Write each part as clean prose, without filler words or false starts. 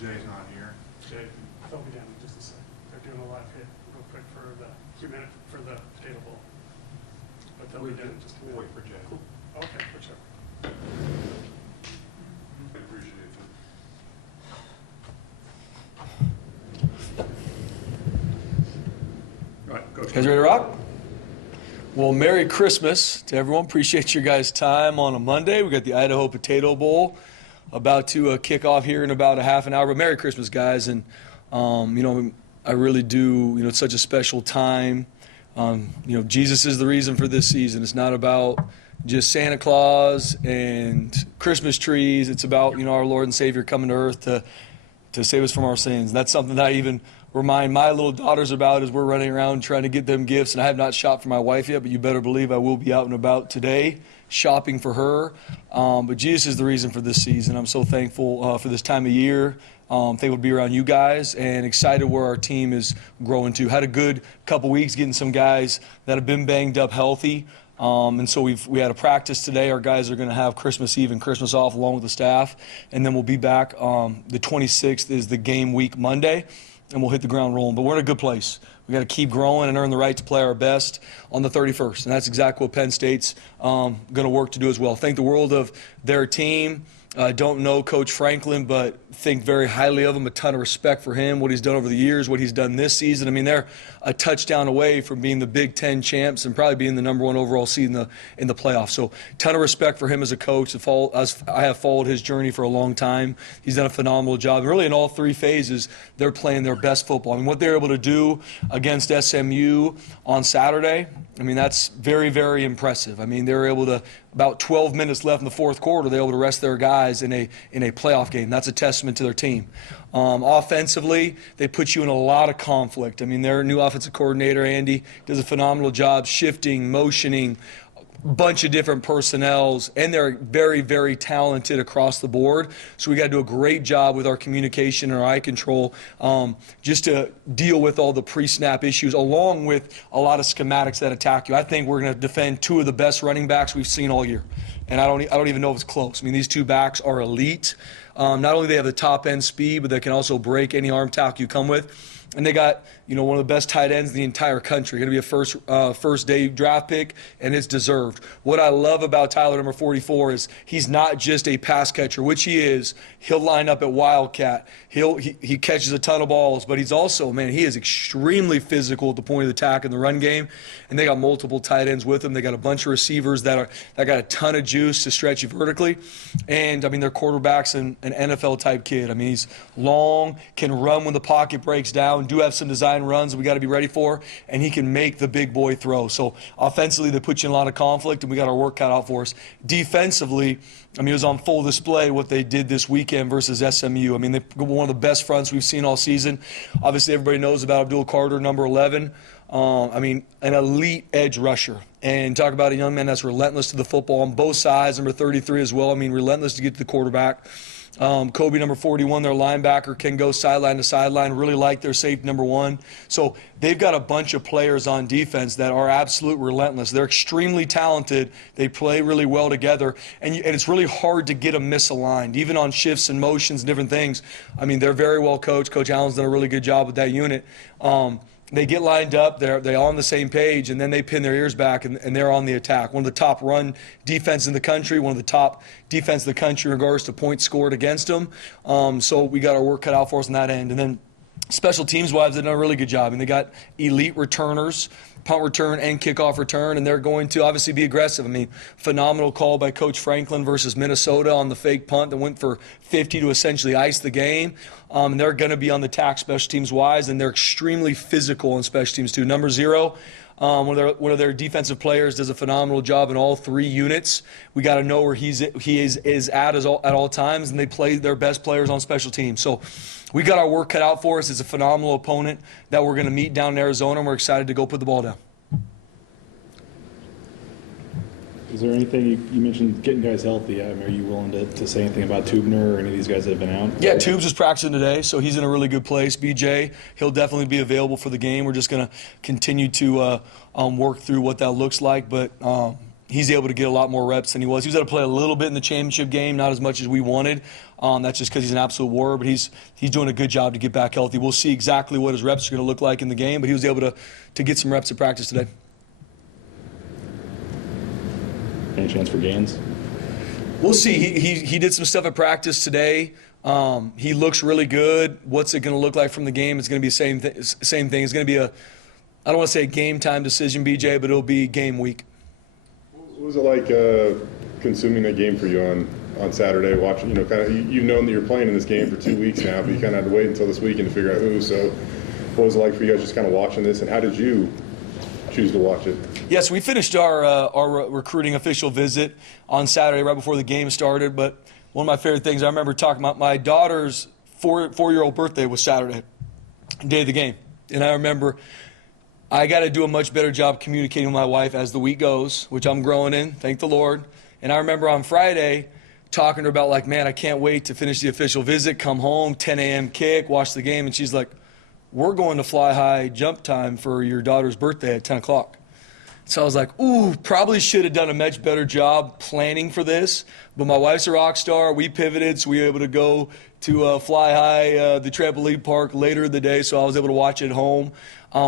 Jay's not here. Jay, They'll be down in just a second. They're doing a live hit real quick for the Potato Bowl. But they'll be down in just a minute. Wait for Jay. Cool. Okay, for sure. I appreciate it. All right, Coach. You guys ready to rock? Well, Merry Christmas to everyone. Appreciate your guys' time on a Monday. We got the Idaho Potato Bowl about to kick off here in about a half an hour. But Merry Christmas, guys. And, I really do, it's such a special time. Jesus is the reason for this season. It's not about just Santa Claus and Christmas trees. It's about, our Lord and Savior coming to earth to save us from our sins. And that's something that I even remind my little daughters about as we're running around trying to get them gifts. And I have not shopped for my wife yet, but you better believe I will be out and about today shopping for her. But Jesus is the reason for this season. I'm so thankful for this time of year. Thankful to be around you guys and excited where our team is growing to. Had a good couple weeks getting some guys that have been banged up healthy. And so we had a practice today. Our guys are going to have Christmas Eve and Christmas off along with the staff. And then we'll be back. The 26th is the game week Monday, and we'll hit the ground rolling. But we're in a good place. We got to keep growing and earn the right to play our best on the 31st. And that's exactly what Penn State's going to work to do as well. Thank the world of their team. I don't know Coach Franklin, but think very highly of him, a ton of respect for him, what he's done over the years, what he's done this season. I mean, they're a touchdown away from being the Big Ten champs and probably being the #1 overall seed in the playoffs. So ton of respect for him as a coach. I have followed his journey for a long time. He's done a phenomenal job. And really in all three phases, they're playing their best football. I mean, what they're able to do against SMU on Saturday, that's very, very impressive. They're able to, about 12 minutes left in the fourth quarter, they're able to rest their guys in a playoff game. That's a testament to their team. Offensively, they put you in a lot of conflict. Their new offensive coordinator, Andy, does a phenomenal job shifting, motioning, bunch of different personnels, and they're very, very talented across the board. So we got to do a great job with our communication and our eye control just to deal with all the pre-snap issues, along with a lot of schematics that attack you. I think we're going to defend two of the best running backs we've seen all year, and I don't even know if it's close. These two backs are elite. Not only do they have the top-end speed, but they can also break any arm tackle you come with. And they got, one of the best tight ends in the entire country. Going to be a first-day draft pick, and it's deserved. What I love about Tyler, number 44, is he's not just a pass catcher, which he is. He'll line up at Wildcat. He catches a ton of balls, but he's also, he is extremely physical at the point of attack in the run game. And they got multiple tight ends with him. They got a bunch of receivers that got a ton of juice to stretch you vertically. And, their quarterback's an NFL-type kid. He's long, can run when the pocket breaks down, do have some design runs that we got to be ready for, and he can make the big boy throw. So offensively, they put you in a lot of conflict, and we got our work cut out for us. Defensively, it was on full display what they did this weekend versus SMU. They were one of the best fronts we've seen all season. Obviously, everybody knows about Abdul Carter, number 11. An elite edge rusher. And talk about a young man that's relentless to the football on both sides, number 33 as well. Relentless to get to the quarterback. Kobe, number 41, their linebacker, can go sideline to sideline. Really like their safety, number 1. So they've got a bunch of players on defense that are absolute relentless. They're extremely talented. They play really well together. And it's really hard to get them misaligned, even on shifts and motions and different things. They're very well coached. Coach Allen's done a really good job with that unit. They get lined up, they're on the same page, and then they pin their ears back, and they're on the attack. One of the top run defense in the country, one of the top defense in the country in regards to points scored against them. So we got our work cut out for us on that end. And then special teams-wise, they've done a really good job. They got elite returners, punt return and kickoff return, and they're going to obviously be aggressive. Phenomenal call by Coach Franklin versus Minnesota on the fake punt that went for 50 to essentially ice the game. And they're going to be on the attack special teams-wise, and they're extremely physical on special teams too. Number 0, one of their defensive players does a phenomenal job in all 3 units. We got to know where he is at all times, and they play their best players on special teams. So we got our work cut out for us. It's a phenomenal opponent that we're going to meet down in Arizona, and we're excited to go put the ball down. Is there anything, you mentioned getting guys healthy. Are you willing to say anything about Tubner or any of these guys that have been out? Yeah, Tubes is practicing today, so he's in a really good place. BJ, he'll definitely be available for the game. We're just going to continue to work through what that looks like. But he's able to get a lot more reps than he was. He was able to play a little bit in the championship game, not as much as we wanted. That's just because he's an absolute warrior, but he's doing a good job to get back healthy. We'll see exactly what his reps are going to look like in the game, but he was able to get some reps at practice today. Any chance for gains? We'll see. He did some stuff at practice today. He looks really good. What's it going to look like from the game? It's going to be the same thing. It's going to be I don't want to say a game time decision, BJ, but it'll be game week. What was it like consuming that game for you on Saturday? Watching, you've known that you're playing in this game for 2 weeks now, but you kind of had to wait until this weekend to figure out who. So, what was it like for you guys just kind of watching this, and how did you choose to watch it? Yes, we finished our recruiting official visit on Saturday right before the game started. But one of my favorite things, I remember talking about my daughter's four-year-old birthday was Saturday, day of the game, and I remember I got to do a much better job communicating with my wife as the week goes, which I'm growing in, thank the Lord. And I remember on Friday talking to her about, like, man, I can't wait to finish the official visit, come home, 10 a.m. kick, watch the game. And she's like, we're going to Fly High jump time for your daughter's birthday at 10 o'clock. So I was like, ooh, probably should have done a much better job planning for this. But my wife's a rock star. We pivoted, so we were able to go to Fly High, the trampoline park later in the day, so I was able to watch it at home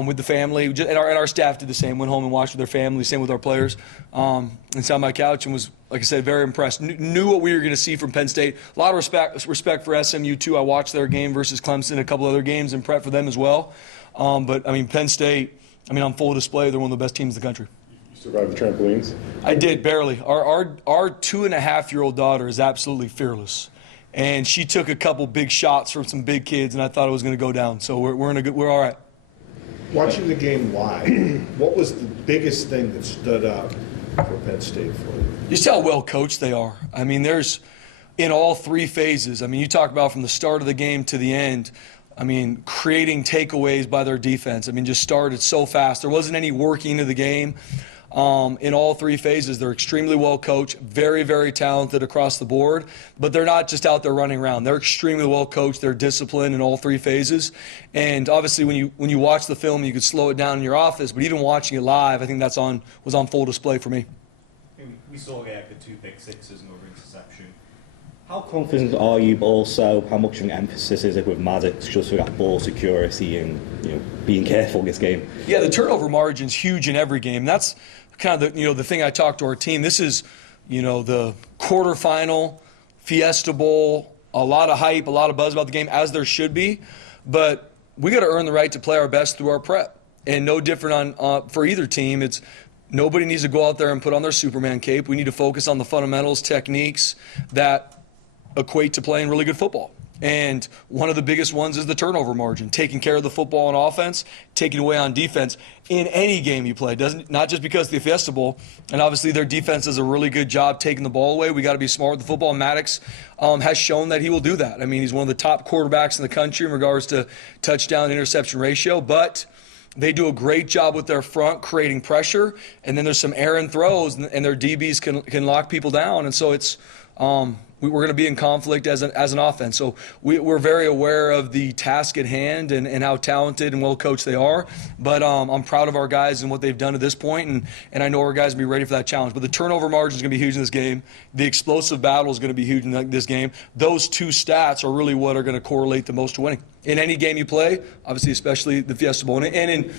with the family. And our staff did the same, went home and watched with their family, same with our players. And sat on my couch and was, like I said, very impressed. Knew what we were going to see from Penn State. A lot of respect for SMU, too. I watched their game versus Clemson, a couple other games, and prep for them as well. But, I mean, Penn State, on full display, they're one of the best teams in the country. You survived the trampolines? I did, barely. Our 2.5-year-old daughter is absolutely fearless. And she took a couple big shots from some big kids, and I thought it was going to go down. So we're all right. Watching the game live, what was the biggest thing that stood out for Penn State for you? Just how well coached they are. I mean, there's in all three phases. I mean, you talk about from the start of the game to the end. I mean, creating takeaways by their defense. I mean, just started so fast. There wasn't any working of the game. In all three phases, they're extremely well coached, very, very talented across the board, but they're not just out there running around. They're extremely well coached. They're disciplined in all three phases. And obviously, when you watch the film, you could slow it down in your office, but even watching it live, I think was on full display for me. And we saw the 2 pick sixes and over interception. How confident are you, but also how much of an emphasis is it with Maddox just for that ball security and being careful this game? Yeah, the turnover margin's huge in every game. That's kind of the thing I talked to our team. This is the quarterfinal, Fiesta Bowl, a lot of hype, a lot of buzz about the game, as there should be. But we got to earn the right to play our best through our prep, and no different for either team. It's nobody needs to go out there and put on their Superman cape. We need to focus on the fundamentals, techniques that equate to playing really good football. And one of the biggest ones is the turnover margin, taking care of the football on offense, taking away on defense in any game you play. Not just because of the Fiesta Bowl, and obviously their defense does a really good job taking the ball away. We got to be smart with the football. Maddox has shown that he will do that. I mean, he's one of the top quarterbacks in the country in regards to touchdown interception ratio, but they do a great job with their front creating pressure, and then there's some errant throws, and their DBs can lock people down, and so it's we're going to be in conflict as an offense. So we're very aware of the task at hand and how talented and well coached they are. But I'm proud of our guys and what they've done to this point, and I know our guys will be ready for that challenge. But the turnover margin is going to be huge in this game. The explosive battle is going to be huge in this game. Those two stats are really what are going to correlate the most to winning. In any game you play, obviously especially the Fiesta Bowl. And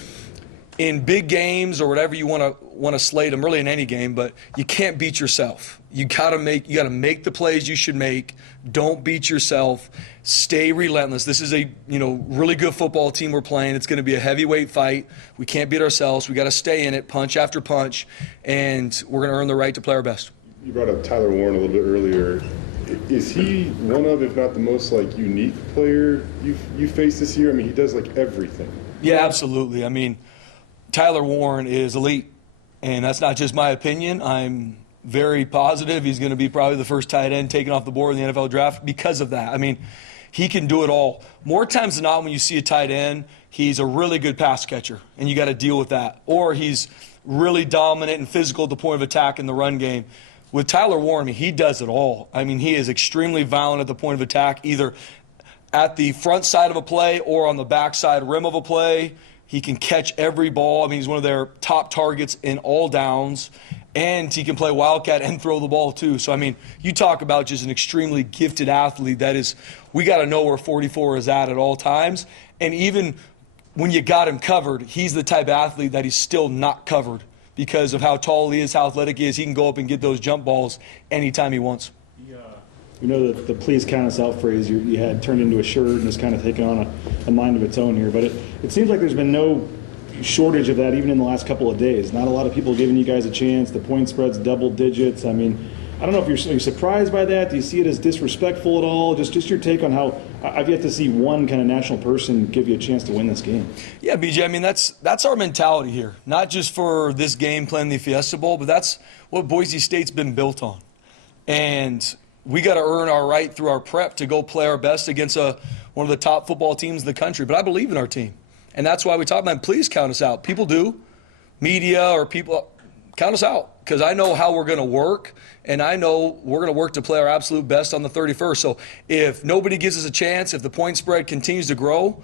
in big games or whatever you want to slate them, really in any game, but you can't beat yourself. You got to make the plays you should make. Don't beat yourself. Stay relentless. This is a really good football team we're playing. It's going to be a heavyweight fight. We can't beat ourselves. We got to stay in it, punch after punch, and we're going to earn the right to play our best. You brought up Tyler Warren a little bit earlier. Is he one of, if not the most unique player you faced this year? I mean, he does everything. Yeah, absolutely. I mean, Tyler Warren is elite, and that's not just my opinion. I'm very positive he's going to be probably the first tight end taken off the board in the NFL draft because of that. I mean, he can do it all. More times than not when you see a tight end, he's a really good pass catcher, and you got to deal with that. Or he's really dominant and physical at the point of attack in the run game. With Tyler Warren, he does it all. I mean, he is extremely violent at the point of attack, either at the front side of a play or on the backside rim of a play. He can catch every ball. I mean, he's one of their top targets in all downs. and he can play wildcat and throw the ball too. So, I mean, you talk about just an extremely gifted athlete. That is, we got to know where 44 is at all times. And even when you got him covered, he's the type of athlete that he's still not covered because of how tall he is, how athletic he is. He can go up and get those jump balls anytime he wants. We know that the "please count us out" phrase you had turned into a shirt and is kind of taken on a mind of its own here. But it seems like there's been no shortage of that even in the last couple of days. Not a lot of people giving you guys a chance. The point spread's double digits. I mean, I don't know if you're surprised by that. Do you see it as disrespectful at all? Just your take on how I've yet to see one kind of national person give you a chance to win this game. Yeah, BJ, I mean, that's our mentality here. Not just for this game playing the Fiesta Bowl, but that's what Boise State's been built on. And we got to earn our right through our prep to go play our best against one of the top football teams in the country. But I believe in our team. And that's why we talk about, please count us out. People do. Media or people, count us out. Because I know how we're going to work, and I know we're going to work to play our absolute best on the 31st. So if nobody gives us a chance, if the point spread continues to grow,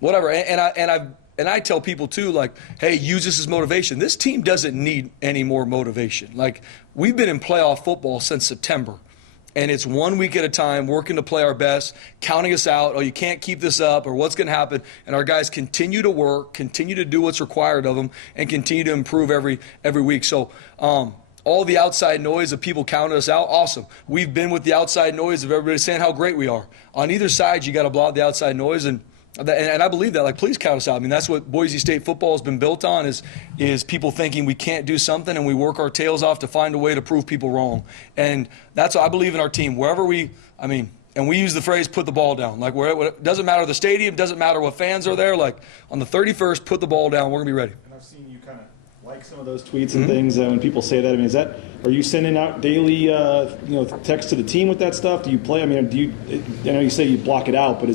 whatever. And I tell people too, like, hey, use this as motivation. This team doesn't need any more motivation. Like, we've been in playoff football since September. And it's 1 week at a time, working to play our best, counting us out, oh, you can't keep this up, or what's going to happen. And our guys continue to work, continue to do what's required of them, and continue to improve every week. So all the outside noise of people counting us out, awesome. We've been with the outside noise of everybody saying how great we are. On either side, you got to block the outside noise, and I believe that. Like, please count us out. I mean, that's what Boise State football has been built on is people thinking we can't do something, and we work our tails off to find a way to prove people wrong. And that's what I believe in our team. Wherever and we use the phrase, put the ball down. Like, it doesn't matter the stadium, doesn't matter what fans are there. Like, on the 31st, put the ball down. We're going to be ready. And I've seen you kind of like some of those tweets and things when people say that. I mean, are you sending out daily, text to the team with that stuff? Do you play? I mean, I know you say you block it out, but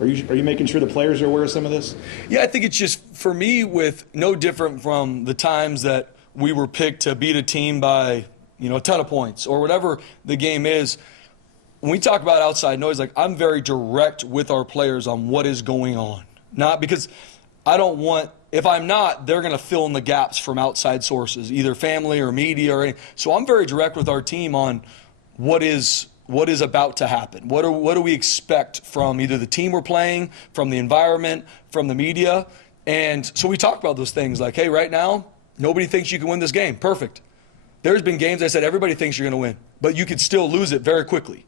are you making sure the players are aware of some of this? Yeah, I think it's just, for me, with no different from the times that we were picked to beat a team by, a ton of points or whatever the game is. When we talk about outside noise, like, I'm very direct with our players on what is going on. Not because I don't want, if I'm not, they're going to fill in the gaps from outside sources, either family or media or anything. So I'm very direct with our team on what is about to happen. What do we expect from either the team we're playing, from the environment, from the media? And so we talk about those things like, hey, right now, nobody thinks you can win this game. Perfect. There's been games I said everybody thinks you're going to win, but you could still lose it very quickly.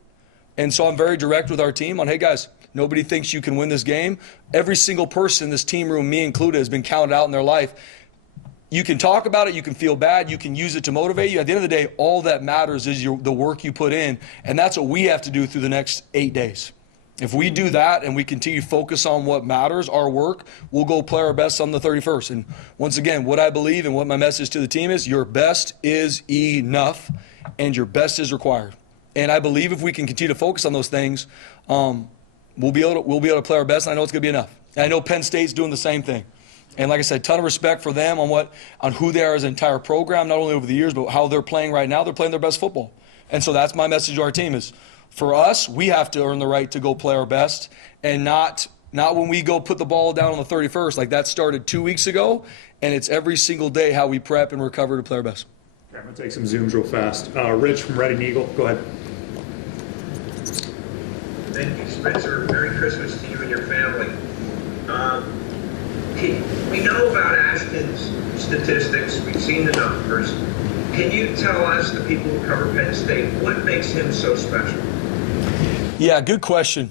And so I'm very direct with our team on, hey, guys, nobody thinks you can win this game. Every single person in this team room, me included, has been counted out in their life. You can talk about it. You can feel bad. You can use it to motivate you. At the end of the day, all that matters is the work you put in, and that's what we have to do through the next 8 days. If we do that and we continue to focus on what matters, our work, we'll go play our best on the 31st. And once again, what I believe and what my message to the team is, your best is enough, and your best is required. And I believe if we can continue to focus on those things, we'll be able to play our best, and I know it's going to be enough. And I know Penn State's doing the same thing. And like I said, ton of respect for them on who they are as an entire program, not only over the years, but how they're playing right now. They're playing their best football. And so that's my message to our team is, for us, we have to earn the right to go play our best, and not when we go put the ball down on the 31st. Like, that started 2 weeks ago, and it's every single day how we prep and recover to play our best. Okay, I'm going to take some Zooms real fast. Rich from Red and Eagle, go ahead. Thank you, Spencer. Merry Christmas to you and your family. We know about Ashton's statistics. We've seen the numbers. Can you tell us, the people who cover Penn State, what makes him so special? Yeah, good question.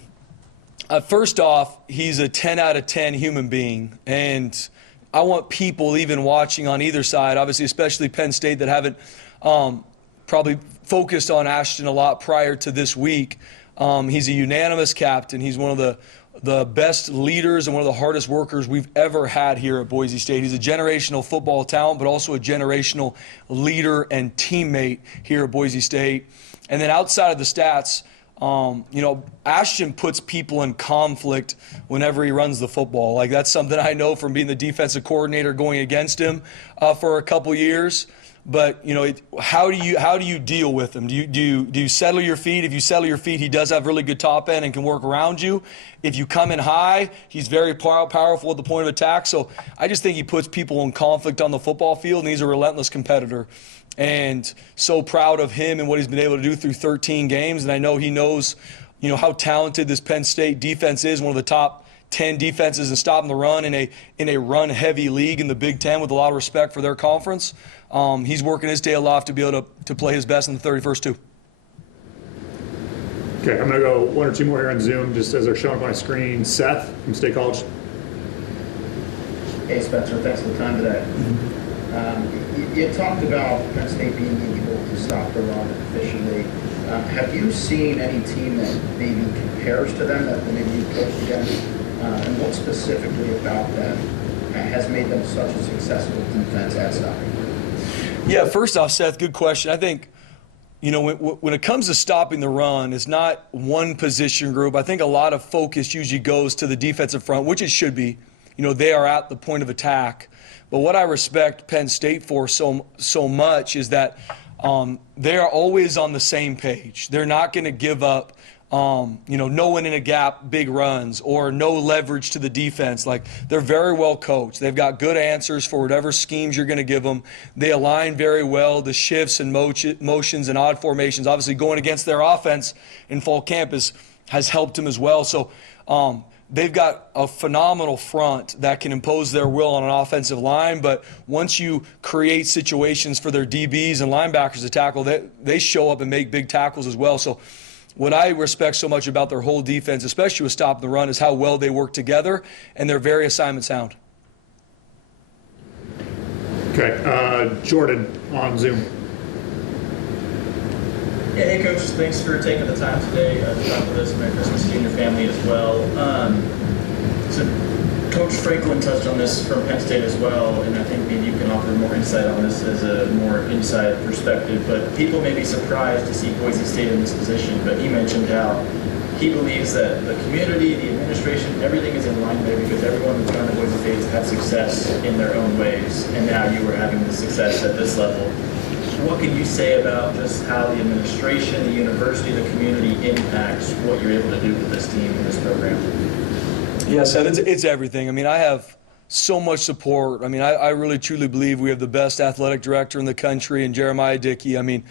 First off, he's a 10 out of 10 human being. And I want people even watching on either side, obviously especially Penn State, that haven't probably focused on Ashton a lot prior to this week. He's a unanimous captain. He's one of the best leaders and one of the hardest workers we've ever had here at Boise State. He's a generational football talent, but also a generational leader and teammate here at Boise State. And then outside of the stats, Ashton puts people in conflict whenever he runs the football. Like, that's something I know from being the defensive coordinator going against him for a couple years. But, how do you deal with him? Do you settle your feet? If you settle your feet, he does have really good top end and can work around you. If you come in high, he's very powerful at the point of attack. So I just think he puts people in conflict on the football field, and he's a relentless competitor. and so proud of him and what he's been able to do through 13 games. And I know he knows, how talented this Penn State defense is, one of the top 10 defenses in stopping the run in a run-heavy league in the Big Ten with a lot of respect for their conference. He's working his tail off to be able to play his best in the 31st, too. Okay, I'm going to go one or two more here on Zoom, just as they're showing up on my screen. Seth from State College. Hey, Spencer, thanks for the time today. You talked about Penn State being able to stop the run efficiently. Have you seen any team that maybe compares to them that maybe you coached against? And what specifically about them has made them such a successful defense at stopping? Yeah, first off, Seth, good question. I think, when it comes to stopping the run, it's not one position group. I think a lot of focus usually goes to the defensive front, which it should be. They are at the point of attack. But what I respect Penn State for so much is that they are always on the same page. They're not going to give up, no one in a gap, big runs, or no leverage to the defense. Like, they're very well coached. They've got good answers for whatever schemes you're going to give them. They align very well. The shifts and motions and odd formations, obviously going against their offense in fall camp has helped them as well. So they've got a phenomenal front that can impose their will on an offensive line, but once you create situations for their DBs and linebackers to tackle, they show up and make big tackles as well. So what I respect so much about their whole defense, especially with stop the run, is how well they work together, and they're very assignment sound. Okay, Jordan on Zoom. Yeah, hey, Coach. Thanks for taking the time today to talk with us. Merry Christmas to you and your family as well. So Coach Franklin touched on this from Penn State as well, and I think maybe you can offer more insight on this as a more inside perspective. But people may be surprised to see Boise State in this position, but he mentioned how he believes that the community, the administration, everything is in line there because everyone that's gone to Boise State has had success in their own ways, and now you are having the success at this level. What can you say about just how the administration, the university, the community impacts what you're able to do with this team and this program? Yeah, Seth, it's everything. I mean, I have so much support. I mean, I really truly believe we have the best athletic director in the country in Jeremiah Dickey. I mean,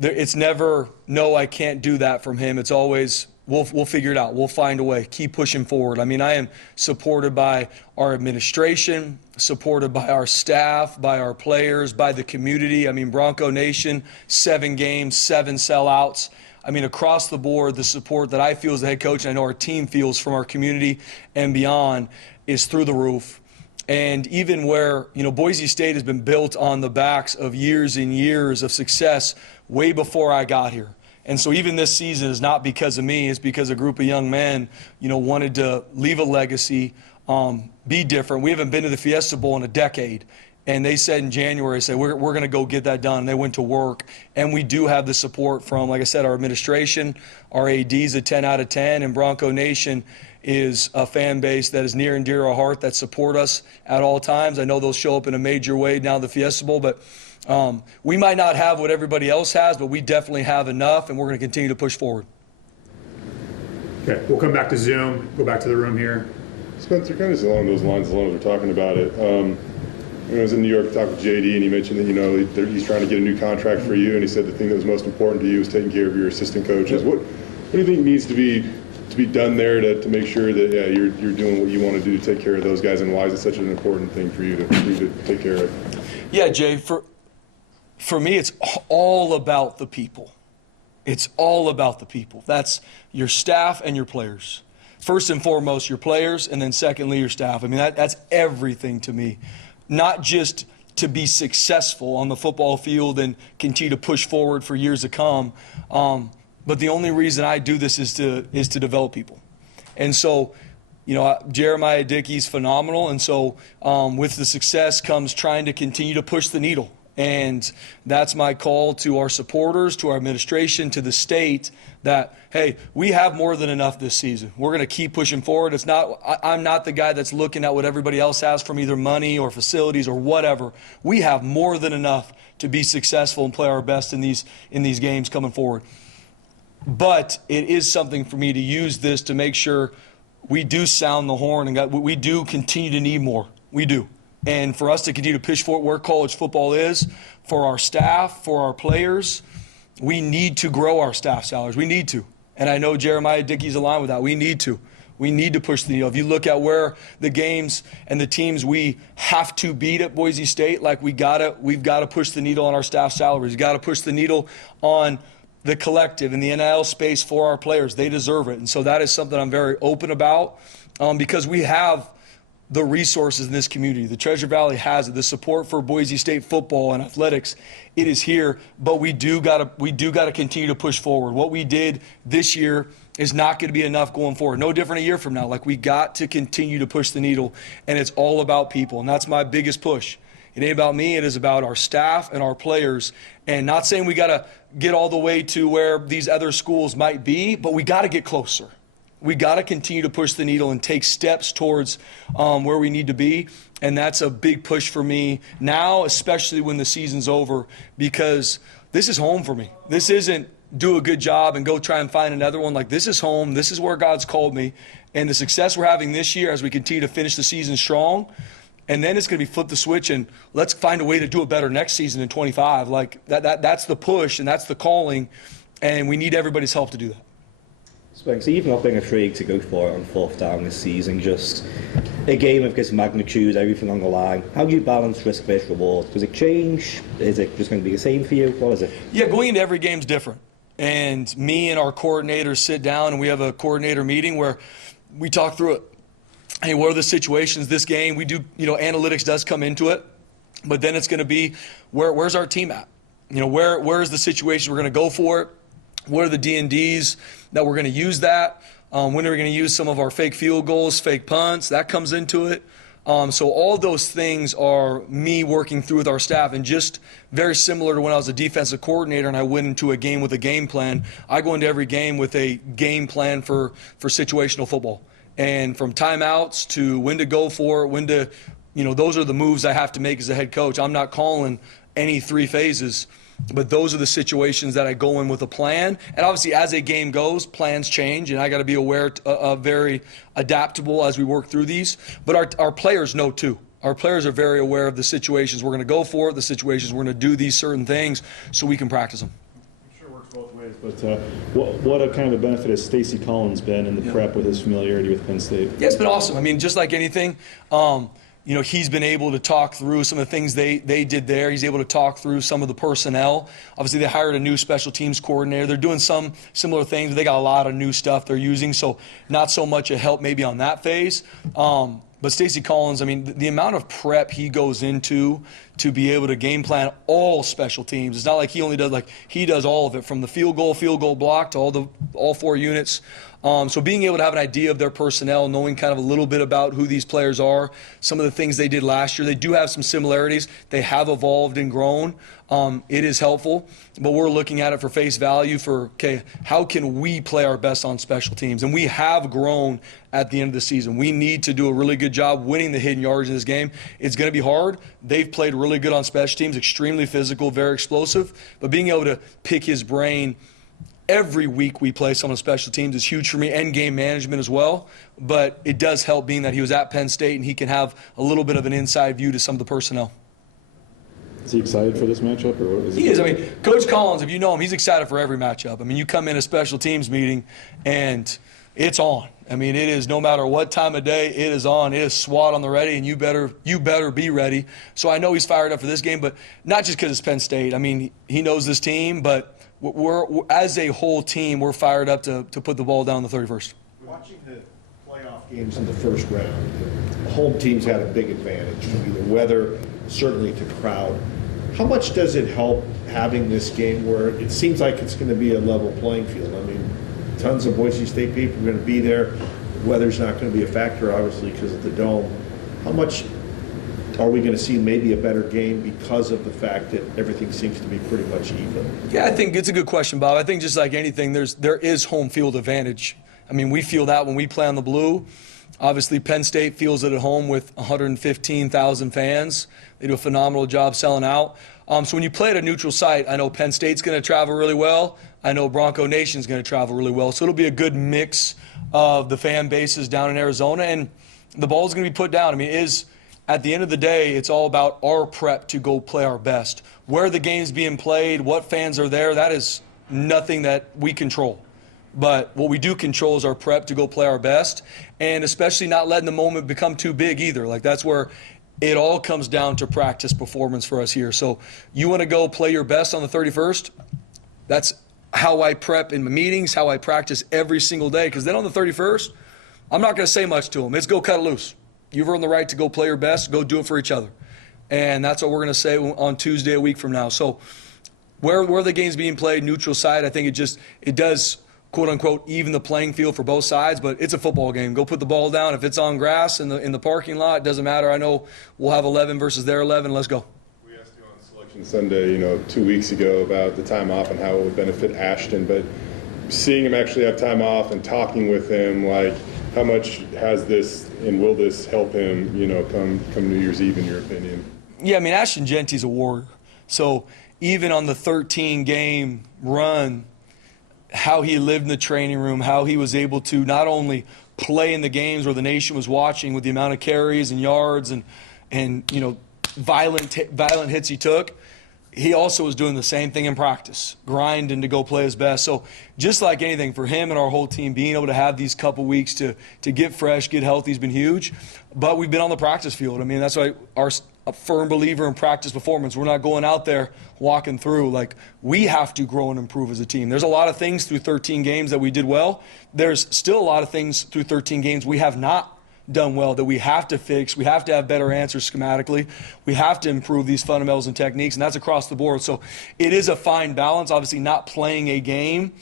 it's never, no, I can't do that from him. It's always, we'll figure it out. We'll find a way. Keep pushing forward. I mean, I am supported by our administration, supported by our staff, by our players, by the community. I mean, Bronco Nation, 7 games, 7 sellouts. I mean, across the board, the support that I feel as the head coach, and I know our team feels from our community and beyond, is through the roof. And even where, Boise State has been built on the backs of years and years of success way before I got here. And so even this season is not because of me, it's because a group of young men, wanted to leave a legacy, be different. We haven't been to the Fiesta Bowl in a decade. And they said in January, we're going to go get that done. And they went to work. And we do have the support from, like I said, our administration, our AD's a 10 out of 10, and Bronco Nation is a fan base that is near and dear to our heart that support us at all times. I know they'll show up in a major way now the Fiesta Bowl, but we might not have what everybody else has, but we definitely have enough, and we're going to continue to push forward. Okay, we'll come back to Zoom, go back to the room here. Spencer, kind of along those lines, as long as we're talking about it. I was in New York talking with JD, and he mentioned that he's trying to get a new contract for you, and he said the thing that was most important to you is taking care of your assistant coaches. What do you think needs to be done there to make sure that you're doing what you want to do to take care of those guys, and why is it such an important thing for you to take care of? Yeah, Jay, for me, it's all about the people. It's all about the people. That's your staff and your players. First and foremost, your players, and then secondly, your staff. I mean, that's everything to me. Not just to be successful on the football field and continue to push forward for years to come, but the only reason I do this is to develop people. And so, Jeremiah Dickey's phenomenal, and so with the success comes trying to continue to push the needle. And that's my call to our supporters, to our administration, to the state, that, hey, we have more than enough this season. We're going to keep pushing forward. I'm not the guy that's looking at what everybody else has from either money or facilities or whatever. We have more than enough to be successful and play our best in these games coming forward. But it is something for me to use this to make sure we do sound the horn, and we do continue to need more. We do. And for us to continue to push forward where college football is, for our staff, for our players, we need to grow our staff salaries. We need to. And I know Jeremiah Dickey's aligned with that. We need to. We need to push the needle. If you look at where the games and the teams we have to beat at Boise State, like we've got to push the needle on our staff salaries. We've got to push the needle on the collective and the NIL space for our players. They deserve it. And so that is something I'm very open about because we have the resources in this community. The Treasure Valley has it. The support for Boise State football and athletics, it is here. But we do got to continue to push forward. What we did this year is not going to be enough going forward. No different a year from now. Like, we got to continue to push the needle, and it's all about people. And that's my biggest push. It ain't about me. It is about our staff and our players. And not saying we got to get all the way to where these other schools might be, but we got to get closer. We got to continue to push the needle and take steps towards where we need to be. And that's a big push for me now, especially when the season's over, because this is home for me. This isn't do a good job and go try and find another one. Like, this is home. This is where God's called me. And the success we're having this year as we continue to finish the season strong, and then it's going to be flip the switch and let's find a way to do it better next season in 25. Like, that's the push and that's the calling, and we need everybody's help to do that. Spencer, you've not been afraid to go for it on fourth down this season, just a game of this magnitude, everything on the line. How do you balance risk-based reward? Does it change? Is it just going to be the same for you? What is it? Yeah, going into every game is different. And me and our coordinators sit down and we have a coordinator meeting where we talk through it. Hey, what are the situations this game? We do, analytics does come into it, but then it's going to be where's our team at? Where is the situation we're going to go for it? What are the D&Ds that we're going to use that? When are we going to use some of our fake field goals, fake punts? That comes into it. So all those things are me working through with our staff, and just very similar to when I was a defensive coordinator and I went into a game with a game plan. I go into every game with a game plan for situational football. And from timeouts to when to go for it, when to, those are the moves I have to make as a head coach. I'm not calling any three phases. But those are the situations that I go in with a plan. And obviously, as a game goes, plans change, and I got to be aware of very adaptable as we work through these. But our players know too. Our players are very aware of the situations we're going to go for, the situations we're going to do these certain things, so we can practice them. I'm sure it works both ways, but what a kind of a benefit has Stacey Collins been in the prep with his familiarity with Penn State? Yeah, it's been awesome. I mean, just like anything, he's been able to talk through some of the things they did there. He's able to talk through some of the personnel. Obviously, they hired a new special teams coordinator. They're doing some similar things. They got a lot of new stuff they're using, so not so much a help maybe on that phase. But Stacey Collins, I mean, the amount of prep he goes into to be able to game plan all special teams. It's not like he only does, he does all of it, from the field goal block to all four units. So being able to have an idea of their personnel, knowing kind of a little bit about who these players are, some of the things they did last year, they do have some similarities. They have evolved and grown. It is helpful, but we're looking at it for face value for, how can we play our best on special teams? And we have grown at the end of the season. We need to do a really good job winning the hidden yards in this game. It's going to be hard. They've played really good on special teams, extremely physical, very explosive, but being able to pick his brain every week we play some of the special teams is huge for me, and game management as well. But it does help being that he was at Penn State and he can have a little bit of an inside view to some of the personnel. Is he excited for this matchup? Or what is he is. I mean, Coach Collins, if you know him, he's excited for every matchup. I mean, you come in a special teams meeting and it's on. I mean, it is no matter what time of day, it is on. It is SWAT on the ready, and you better be ready. So I know he's fired up for this game, but not just because it's Penn State. I mean, he knows this team, but we're as a whole team, we're fired up to put the ball down the 31st. Watching the playoff games in the first round, the home teams had a big advantage to the weather, certainly to crowd. How much does it help having this game where it seems like it's going to be a level playing field? I mean, tons of Boise State people are going to be there. The weather's not going to be a factor, obviously, because of the dome. How much are we going to see maybe a better game because of the fact that everything seems to be pretty much even? Yeah, I think it's a good question, Bob. I think just like anything, there is home field advantage. I mean, we feel that when we play on the blue. Obviously, Penn State feels it at home with 115,000 fans. They do a phenomenal job selling out. So when you play at a neutral site, I know Penn State's going to travel really well. I know Bronco Nation's going to travel really well. So it'll be a good mix of the fan bases down in Arizona, and the ball's going to be put down. I mean, at the end of the day, it's all about our prep to go play our best. Where the game's being played, what fans are there, that is nothing that we control. But what we do control is our prep to go play our best, and especially not letting the moment become too big either. Like, that's where it all comes down to practice performance for us here. So you want to go play your best on the 31st? That's how I prep in my meetings, how I practice every single day. Because then on the 31st, I'm not going to say much to them. It's go cut it loose. You've earned the right to go play your best. Go do it for each other. And that's what we're going to say on Tuesday, a week from now. So where the game's being played, neutral side, I think it does, quote unquote, even the playing field for both sides. But it's a football game. Go put the ball down. If it's on grass in the parking lot, it doesn't matter. I know we'll have 11 versus their 11. Let's go. We asked you on Selection Sunday, 2 weeks ago about the time off and how it would benefit Ashton. But seeing him actually have time off and talking with him, like, how much has this and will this help him, come New Year's Eve, in your opinion? Yeah, I mean, Ashton Jeanty's a warrior. So even on the 13-game run, how he lived in the training room, how he was able to not only play in the games where the nation was watching with the amount of carries and yards and violent hits he took, he also was doing the same thing in practice, grinding to go play his best. So just like anything, for him and our whole team, being able to have these couple weeks to get fresh, get healthy has been huge. But we've been on the practice field. I mean, that's why I'm a firm believer in practice performance. We're not going out there walking through. Like, we have to grow and improve as a team. There's a lot of things through 13 games that we did well. There's still a lot of things through 13 games we have not done well that we have to fix. We have to have better answers schematically. We have to improve these fundamentals and techniques, and that's across the board. So it is a fine balance. Obviously, not playing a game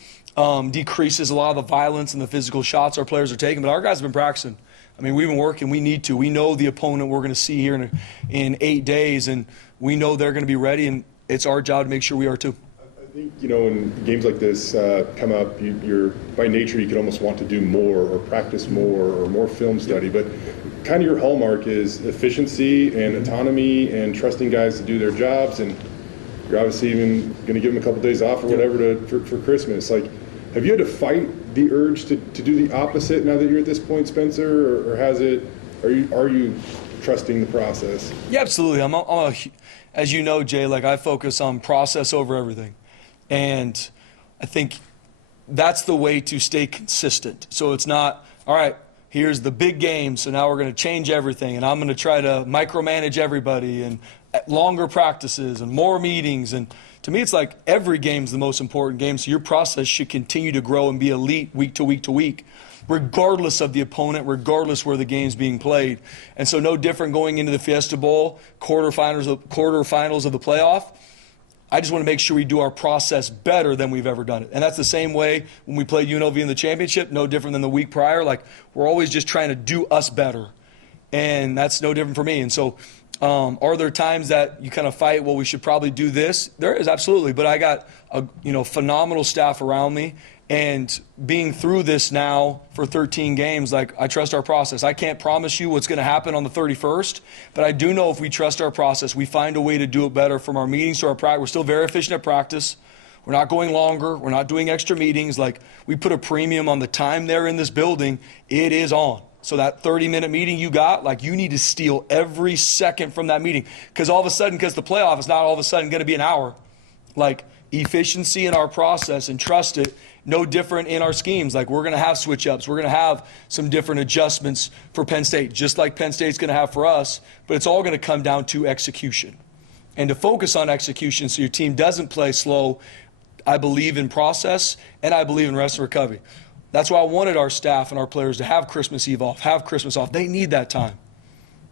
decreases a lot of the violence and the physical shots our players are taking, but our guys have been practicing. I mean, we've been working. We need to. We know the opponent we're going to see here in 8 days, and we know they're going to be ready, and it's our job to make sure we are too. I think, when games like this come up, you're by nature, you could almost want to do more or practice more or more film study, but kind of your hallmark is efficiency and autonomy and trusting guys to do their jobs, and you're obviously even going to give them a couple days off or whatever for Christmas. Like, have you had to fight the urge to do the opposite now that you're at this point, Spencer, or are you trusting the process? Yeah, absolutely. As you know, Jay, like, I focus on process over everything. And I think that's the way to stay consistent. So it's not, all right, here's the big game, so now we're going to change everything, and I'm going to try to micromanage everybody, and longer practices and more meetings. And to me, it's like every game's the most important game, so your process should continue to grow and be elite week to week to week, regardless of the opponent, regardless where the game's being played. And so no different going into the Fiesta Bowl, quarterfinals of the playoff. I just want to make sure we do our process better than we've ever done it. And that's the same way when we played UNLV in the championship, no different than the week prior. Like, we're always just trying to do us better. And that's no different for me. And so are there times that you kind of fight, well, we should probably do this? There is, absolutely. But I got a phenomenal staff around me. And being through this now for 13 games, like, I trust our process. I can't promise you what's going to happen on the 31st, but I do know if we trust our process, we find a way to do it better from our meetings to our practice. We're still very efficient at practice. We're not going longer. We're not doing extra meetings. Like, we put a premium on the time they're in this building. It is on. So that 30-minute meeting you got, like, you need to steal every second from that meeting. Because all of a sudden, because the playoff is not all of a sudden going to be an hour. Like, efficiency in our process, and trust it. No different in our schemes. Like, we're going to have switch-ups. We're going to have some different adjustments for Penn State, just like Penn State's going to have for us. But it's all going to come down to execution. And to focus on execution so your team doesn't play slow, I believe in process, and I believe in rest and recovery. That's why I wanted our staff and our players to have Christmas Eve off, have Christmas off. They need that time.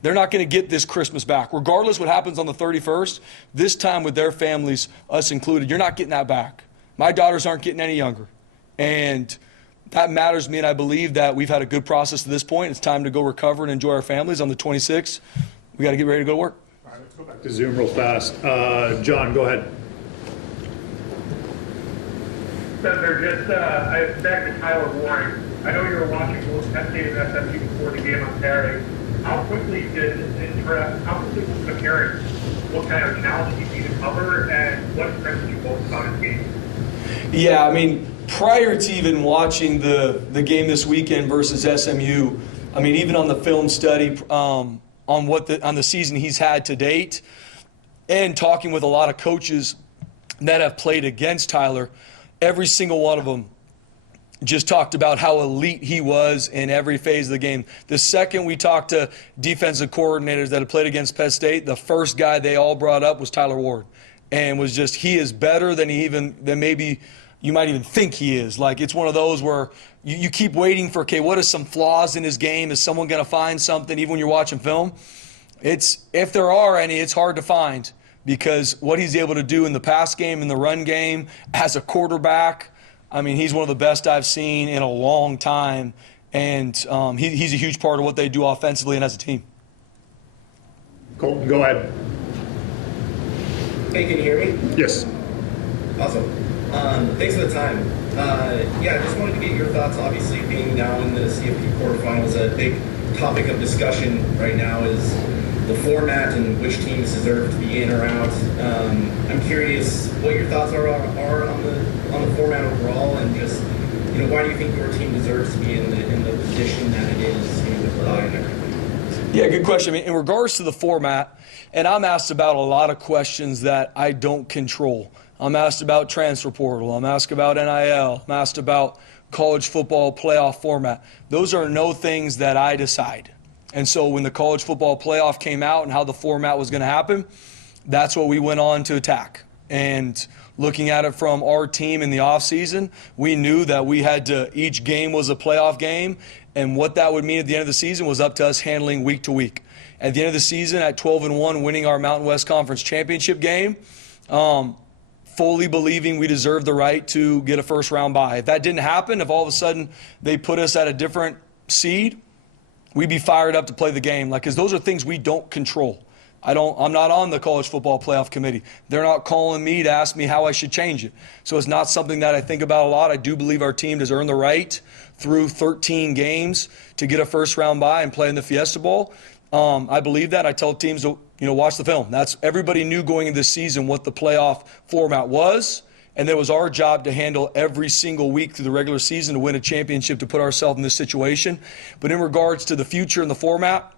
They're not going to get this Christmas back. Regardless what happens on the 31st, this time with their families, us included, you're not getting that back. My daughters aren't getting any younger. And that matters to me, and I believe that we've had a good process to this point. It's time to go recover and enjoy our families. On the 26th, we got to get ready to go to work. All right, let's go back to Zoom real fast. John, go ahead. Spencer, back to Tyler Warren. I know you were watching both Penn State and SMU before the game on Saturday. How quickly was preparing? What kind of challenge did you need to cover, and what impressed you most about his game? Yeah, I mean, prior to even watching the game this weekend versus SMU, I mean, even on the film study, on the season he's had to date, and talking with a lot of coaches that have played against Tyler, every single one of them just talked about how elite he was in every phase of the game. The second we talked to defensive coordinators that have played against Penn State, the first guy they all brought up was Tyler Ward, and was just, he is better than maybe you might even think he is. Like, it's one of those where you keep waiting for, okay, what are some flaws in his game? Is someone going to find something even when you're watching film? If there are any, it's hard to find, because what he's able to do in the pass game, in the run game, as a quarterback, I mean, he's one of the best I've seen in a long time, and he's a huge part of what they do offensively and as a team. Colton, go ahead. Hey, can you hear me? Yes. Awesome. Thanks for the time. Yeah, I just wanted to get your thoughts. Obviously, being now in the CFP quarterfinals, a big topic of discussion right now is the format and which teams deserve to be in or out. I'm curious what your thoughts are on the format overall, and just, why do you think your team deserves to be in the position that it is, with the bye and everything? Yeah, good question. I mean, in regards to the format, and I'm asked about a lot of questions that I don't control. I'm asked about transfer portal. I'm asked about NIL. I'm asked about college football playoff format. Those are no things that I decide. And so when the college football playoff came out and how the format was going to happen, that's what we went on to attack. And looking at it from our team in the offseason, we knew that we had to, each game was a playoff game, and what that would mean at the end of the season was up to us handling week to week. At the end of the season, at 12-1, winning our Mountain West Conference championship game, fully believing we deserved the right to get a first-round bye. If that didn't happen, if all of a sudden they put us at a different seed, we'd be fired up to play the game. Because those are things we don't control. I'm not on the college football playoff committee. They're not calling me to ask me how I should change it. So it's not something that I think about a lot. I do believe our team has earned the right through 13 games to get a first-round bye and play in the Fiesta Bowl. I believe that. I tell teams to watch the film. Everybody knew going into this season what the playoff format was, and it was our job to handle every single week through the regular season to win a championship, to put ourselves in this situation. But in regards to the future and the format,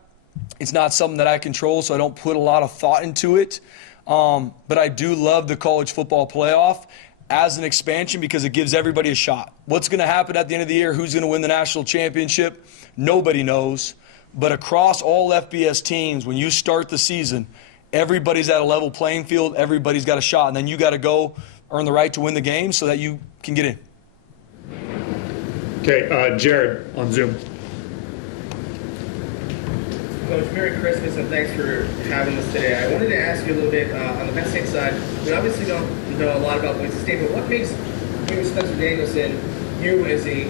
it's not something that I control, so I don't put a lot of thought into it. But I do love the college football playoff as an expansion because it gives everybody a shot. What's going to happen at the end of the year? Who's going to win the national championship? Nobody knows. But across all FBS teams, when you start the season, everybody's at a level playing field. Everybody's got a shot. And then you got to go earn the right to win the game so that you can get in. Okay, Jared on Zoom. Coach, Merry Christmas and thanks for having us today. I wanted to ask you a little bit on the Penn State side. We obviously don't know a lot about Boise State, but what makes you, Spencer Danielson, you as a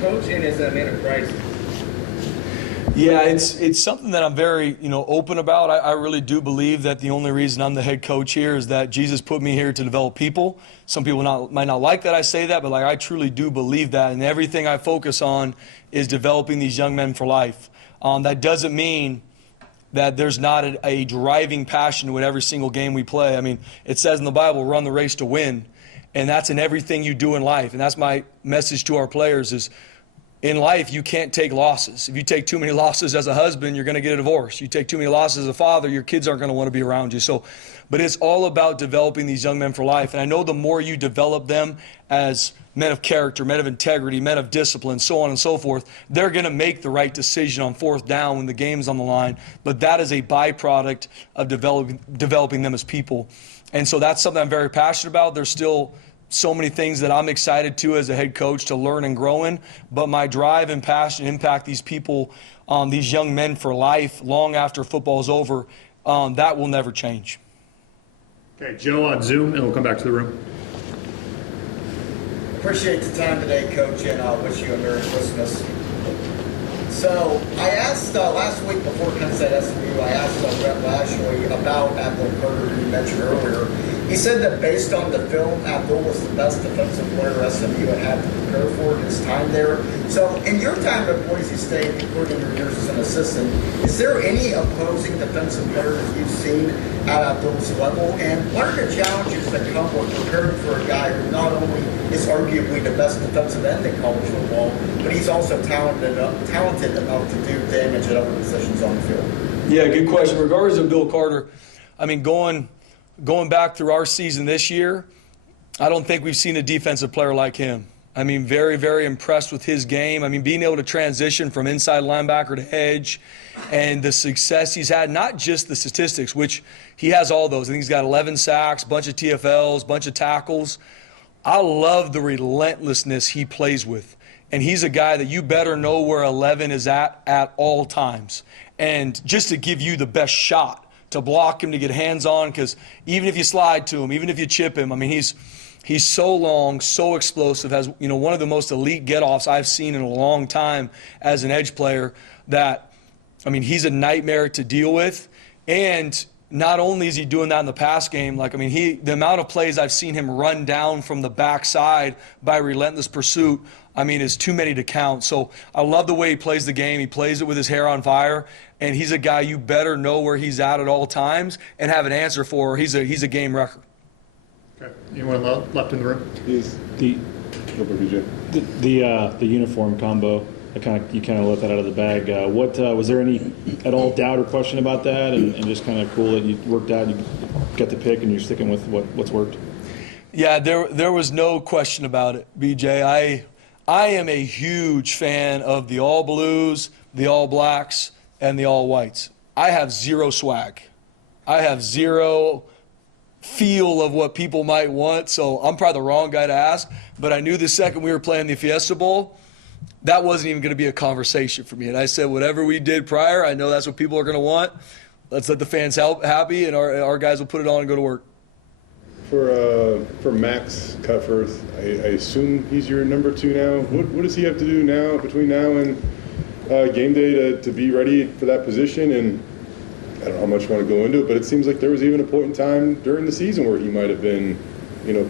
coach and as a man of Christ? Yeah, it's something that I'm very open about. I really do believe that the only reason I'm the head coach here is that Jesus put me here to develop people. Some people might not like that I say that, but I truly do believe that, and everything I focus on is developing these young men for life. That doesn't mean that there's not a driving passion to win every single game we play. I mean, it says in the Bible, run the race to win, and that's in everything you do in life. And that's my message to our players is, in life, you can't take losses. If you take too many losses as a husband, you're going to get a divorce. You take too many losses as a father, your kids aren't going to want to be around you. But it's all about developing these young men for life. And I know the more you develop them as men of character, men of integrity, men of discipline, so on and so forth, they're going to make the right decision on fourth down when the game's on the line. But that is a byproduct of developing them as people. And so that's something I'm very passionate about. There's still so many things that I'm excited to as a head coach to learn and grow in, but my drive and passion impact these people, these young men for life long after football's over. That will never change. Okay, Joe on Zoom, and we'll come back to the room. Appreciate the time today, Coach, and I'll wish you a Merry Christmas. So I asked last week before Penn State SMU, I asked Brett Lashley about Apple Carter, who you mentioned earlier. He said that based on the film, Abdul was the best defensive player SMU had to prepare for in his time there. So in your time at Boise State, including your years as an assistant, is there any opposing defensive player that you've seen at Abdul's level? And what are the challenges that come with preparing for a guy who not only is arguably the best defensive end in college football, but he's also talented enough to do damage at other positions on the field? Yeah, good question. Regardless of Bill Carter, I mean, going back through our season this year, I don't think we've seen a defensive player like him. I mean, very, very impressed with his game. I mean, being able to transition from inside linebacker to edge and the success he's had, not just the statistics, which he has all those. I think he's got 11 sacks, bunch of TFLs, bunch of tackles. I love the relentlessness he plays with. And he's a guy that you better know where 11 is at all times. And just to give you the best shot, to block him, to get hands on, because even if you slide to him, even if you chip him, I mean, he's so long, so explosive, has one of the most elite get-offs I've seen in a long time as an edge player. That, I mean, he's a nightmare to deal with. And not only is he doing that in the pass game, like, I mean, the amount of plays I've seen him run down from the backside by relentless pursuit, I mean, is too many to count. So I love the way he plays the game. He plays it with his hair on fire, and he's a guy you better know where he's at all times and have an answer for. He's a game wrecker. Okay. Anyone left in the room? Is the uniform combo? You kind of let that out of the bag. Was there any at all doubt or question about that, and just kind of cool that you worked out, you got the pick, and you're sticking with what's worked? Yeah, there was no question about it, BJ. I am a huge fan of the all blues, the all blacks, and the all whites. I have zero swag. I have zero feel of what people might want, so I'm probably the wrong guy to ask. But I knew the second we were playing the Fiesta Bowl, that wasn't even going to be a conversation for me. And I said, whatever we did prior, I know that's what people are going to want. Let's let the fans happy, and our guys will put it on and go to work. For Max Cutforth, I assume he's your number 2 now. What does he have to do now between now and game day to be ready for that position? And I don't know how much you want to go into it, but it seems like there was even a point in time during the season where he might have been,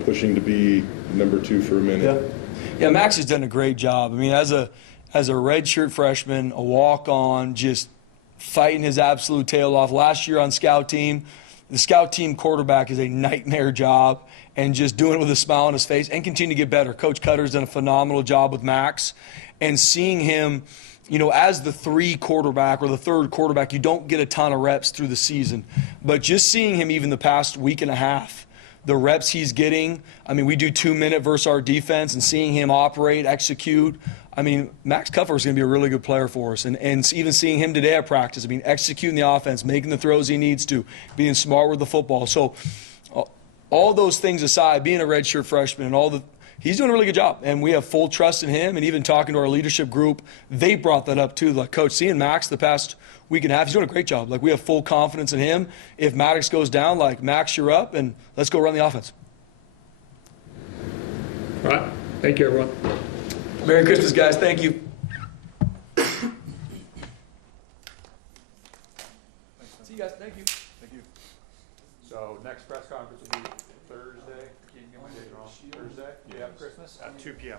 pushing to be number 2 for a minute. Yeah, Max has done a great job. I mean, as a redshirt freshman, a walk-on, just fighting his absolute tail off. Last year on scout team, the scout team quarterback is a nightmare job, and just doing it with a smile on his face and continue to get better. Coach Cutter's done a phenomenal job with Max, and seeing him, as the 3 quarterback or the 3rd quarterback, you don't get a ton of reps through the season. But just seeing him even the past week and a half, the reps he's getting, I mean, we do 2-minute versus our defense, and seeing him operate, execute, I mean, Max Cutforth is going to be a really good player for us. And even seeing him today at practice, I mean, executing the offense, making the throws he needs to, being smart with the football. So all those things aside, being a redshirt freshman and he's doing a really good job. And we have full trust in him. And even talking to our leadership group, they brought that up too. Like, Coach, seeing Max the past week and a half, he's doing a great job. Like, we have full confidence in him. If Maddox goes down, like, Max, you're up, and let's go run the offense. All right. Thank you, everyone. Merry Christmas, guys. Thank you. See you guys. Thank you. Thank you. So next press conference will be Thursday. Thursday? Yeah, Christmas? At 2 p.m.